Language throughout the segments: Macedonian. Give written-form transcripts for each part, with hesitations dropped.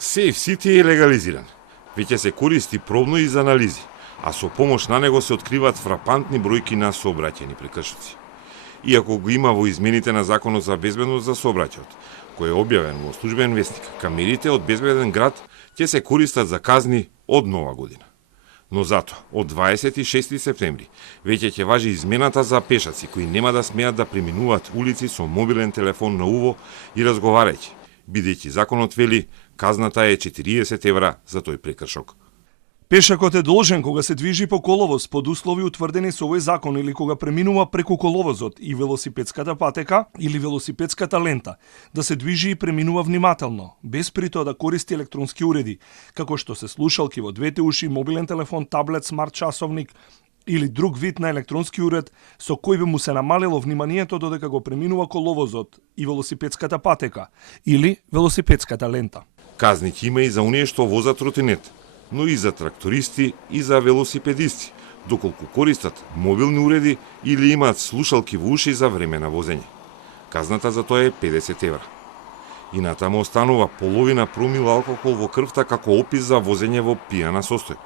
Safe City е легализиран. Веќе се користи пробно и за анализи, а со помош на него се откриваат фрапантни бројки на сообраќајни прекршоци. Иако го има во измените на Законот за безбедност за сообраќајот, кој е објавен во службен вестник, камерите од безбеден град ќе се користат за казни од нова година. Но зато, од 26 септември, веќе ќе важи измената за пешаци кои нема да смеат да преминуваат улици со мобилен телефон на уво и разговарајќи, бидејќи законот вели казната е 40 евра за тој прекршок. Пешакот е должен кога се движи по коловоз под услови утврдени со овој закон или кога преминува преку коловозот и велосипедската патека или велосипедската лента да се движи и преминува внимателно, без при тоа да користи електронски уреди, како што се слушалки во двете уши, мобилен телефон, таблет, смарт часовник или друг вид на електронски уред со кој би му се намалило вниманието додека го преминува коловозот и велосипедската патека или велосипедската лента. Казни ќе има и за оние што возат тротинет, но и за трактористи и за велосипедисти, доколку користат мобилни уреди или имаат слушалки во уши за време на возење. Казната за тоа е 50 евра. И натаму останува половина промил алкохол во крвта како опис за возење во пијана состојба.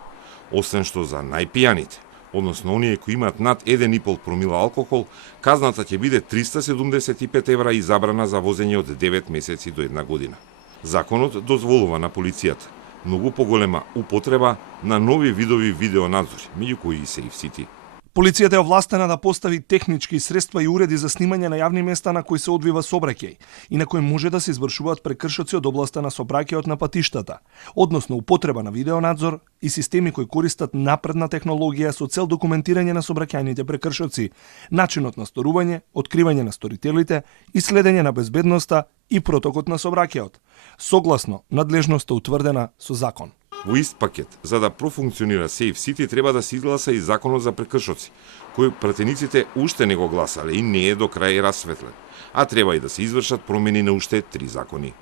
Освен што за најпијаните, односно оние кои имаат над 1,5 промила алкохол, казната ќе биде 375 евра и забрана за возење од 9 месеци до 1 година. Законот дозволува на полицијата многу поголема употреба на нови видови видеонадзори, меѓу кои и Safe City. Полицијата е овластена да постави технички средства и уреди за снимање на јавни места на кои се одвива сообраќај и на кои може да се извршуваат прекршоци од областа на сообраќајот на патиштата, односно употреба на видеонадзор и системи кои користат напредна технологија со цел документирање на сообраќајните прекршоци, начинот на сторување, откривање на сторителите и следење на безбедноста и протокот на сообраќајот, согласно надлежноста утврдена со закон. Во ист пакет, за да профункционира Safe City, треба да се изгласа и законот за прекршоци, кој пратениците уште не го гласале и не е до крај расветлен, а треба и да се извршат промени на уште 3 закони.